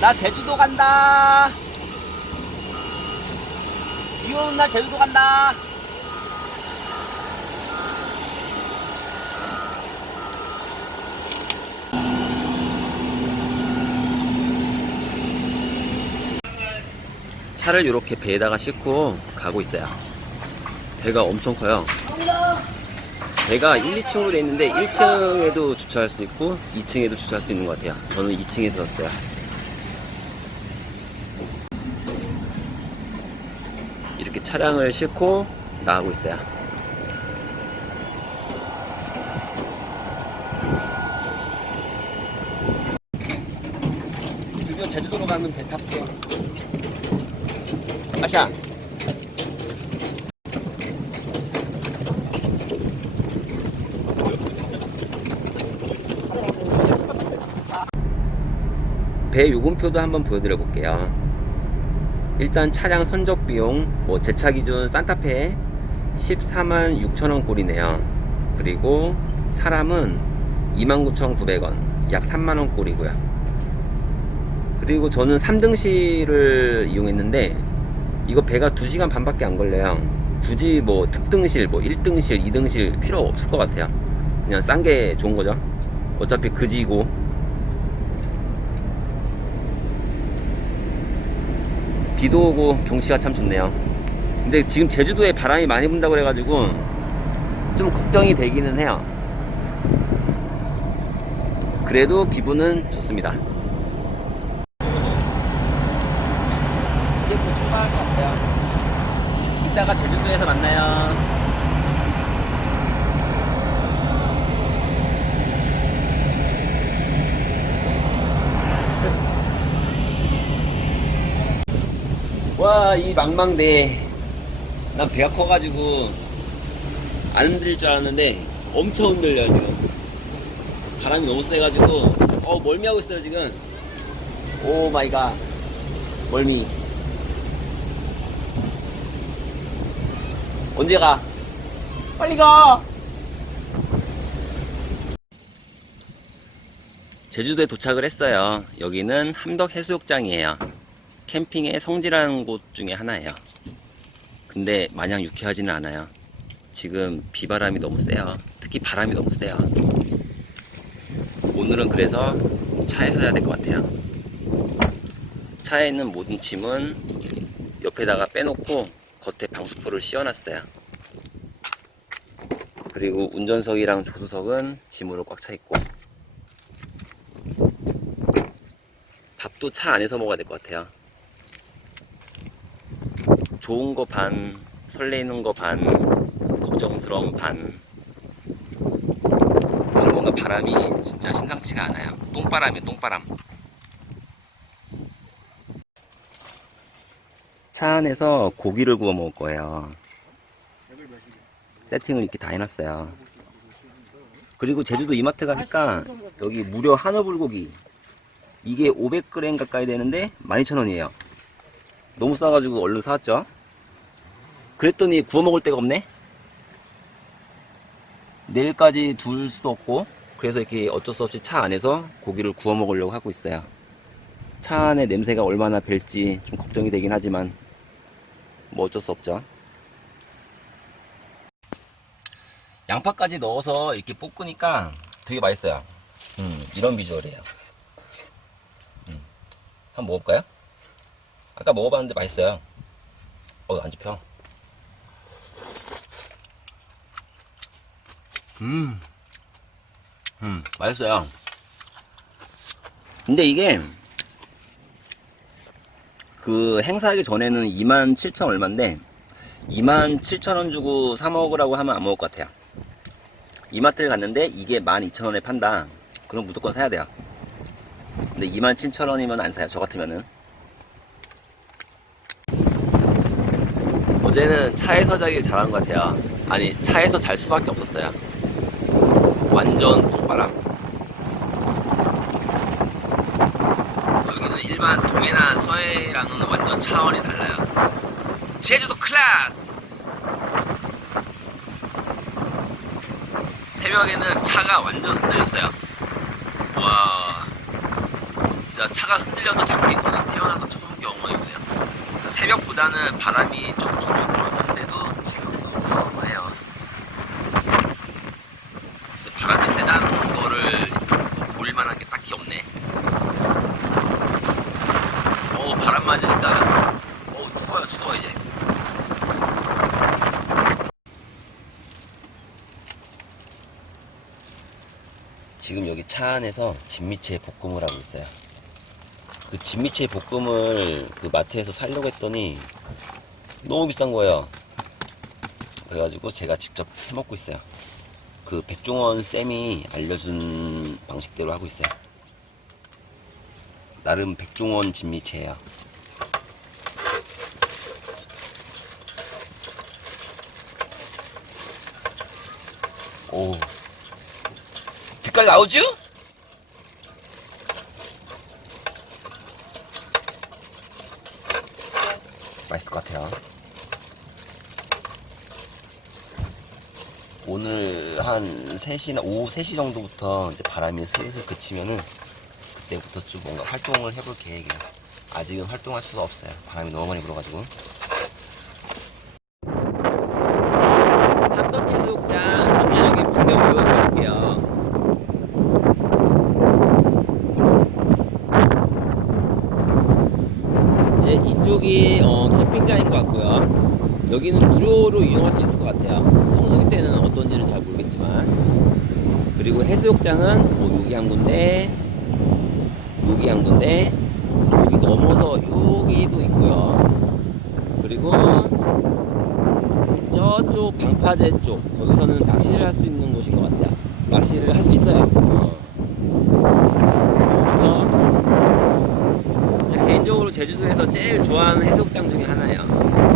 나 제주도 간다. 비 오는 날 제주도 간다. 차를 이렇게 배에다가 싣고 가고 있어요. 배가 엄청 커요. 배가 1, 2층으로 돼 있는데 1층에도 주차할 수 있고 2층에도 주차할 수 있는 것 같아요. 저는 2층에 들었어요. 이렇게 차량을 싣고 나가고 있어요. 드디어 제주도로 가는 배 탑승. 아샤. 배 요금표도 한번 보여드려 볼게요. 일단 차량 선적 비용, 뭐 제 차 기준 산타페 14만 6천 원 꼴이네요. 그리고 사람은 29,900원, 약 3만 원 꼴이고요. 그리고 저는 3등실을 이용했는데 이거 배가 2시간 반밖에 안 걸려요. 굳이 뭐 특등실, 뭐 1등실, 2등실 필요 없을 것 같아요. 그냥 싼 게 좋은 거죠. 어차피 그지고 비도 오고 경치가 참 좋네요. 근데 지금 제주도에 바람이 많이 분다고 그래가지고 좀 걱정이 되기는 해요. 그래도 기분은 좋습니다. 이제 곧 출발할 것 같아요. 이따가 제주도에서 만나요. 와, 이 망망대. 난 배가 커가지고 안 흔들릴 줄 알았는데 엄청 흔들려요, 지금. 바람이 너무 세가지고, 어, 멀미하고 있어요, 지금. 오 마이 갓. 멀미. 언제 가? 빨리 가! 제주도에 도착을 했어요. 여기는 함덕 해수욕장이에요. 캠핑의 성지라는 곳 중에 하나예요. 근데 마냥 유쾌하지는 않아요. 지금 비바람이 너무 세요. 특히 바람이 너무 세요. 오늘은 그래서 차에서 해야 될 것 같아요. 차에 있는 모든 짐은 옆에다가 빼놓고 겉에 방수포를 씌워놨어요. 그리고 운전석이랑 조수석은 짐으로 꽉 차 있고 밥도 차 안에서 먹어야 될 것 같아요. 좋은 거 반, 설레이는 거 반, 걱정스러운 반. 뭔가 바람이 진짜 심상치가 않아요. 똥바람이에요, 똥바람. 차 안에서 고기를 구워 먹을 거예요. 세팅을 이렇게 다 해놨어요. 그리고 제주도 이마트 가니까 여기 무료 한우 불고기 이게 500g 가까이 되는데 12,000원이에요. 너무 싸가지고 얼른 사왔죠. 그랬더니 구워 먹을 데가 없네. 내일까지 둘 수도 없고 그래서 이렇게 어쩔 수 없이 차 안에서 고기를 구워 먹으려고 하고 있어요. 차 안에 냄새가 얼마나 벨지 좀 걱정이 되긴 하지만 뭐 어쩔 수 없죠. 양파까지 넣어서 이렇게 볶으니까 되게 맛있어요. 음, 이런 비주얼이에요. 음, 한번 먹어볼까요? 아까 먹어봤는데 맛있어요. 어, 안 잡혀. 음, 음, 맛있어요. 근데 이게 그 행사하기 전에는 2만 7천 얼마인데 2만 7천 원 주고 사 먹으라고 하면 안 먹을 것 같아요. 이마트를 갔는데 이게 12,000원에 판다. 그럼 무조건 사야 돼요. 근데 27,000원이면 안 사요. 저 같으면은. 어제는 차에서 자길 잘한 것 같아요. 아니, 차에서 잘 수밖에 없었어요. 완전 똥바람. 여기는 일반 동해나 서해랑은 완전 차원이 달라요. 제주도 클래스! 새벽에는 차가 완전 흔들렸어요. 와. 진짜 차가 흔들려서 잠긴 거는 태어나서 처음 경험이고요. 새벽보다는 바람이 좀 줄어들었는데도 지금 어마어마해요. 근데 바람이 세다는 거를 뭐 보일 만한 게 딱히 없네. 어 바람 맞으니까 어 추워요 추워 이제. 지금 여기 차 안에서 진미채 볶음을 하고 있어요. 그 진미채 볶음을 그 마트에서 사려고 했더니 너무 비싼 거예요. 그래가지고 제가 직접 해 먹고 있어요. 그 백종원 쌤이 알려준 방식대로 하고 있어요. 나름 백종원 진미채예요. 오, 빛깔 나오죠? 맛있을 것 같아요. 오늘 한 3시나 오후 3시 정도부터 이제 바람이 슬슬 그치면은 그때부터 좀 뭔가 활동을 해볼 계획이에요. 아직은 활동할 수가 없어요. 바람이 너무 많이 불어가지고. 합덕 해수욕장 전체적인 풍경 보여드릴게요. 이제 이쪽이 어, 캠핑장인 것 같고요. 여기는 무료로 이용할 수 있을 것 같아요. 성수기 때는 어떤지는 잘 모르겠지만. 그리고 해수욕장은 뭐 여기 한 군데, 여기 한 군데, 여기 넘어서 여기도 있고요. 그리고 저쪽 방파제 쪽, 저기서는 낚시를 할 수 있는 곳인 것 같아요. 낚시를 할 수 있어요. 어. 제 개인적으로 제주도에서 제일 좋아하는 해수욕장 중에 하나예요.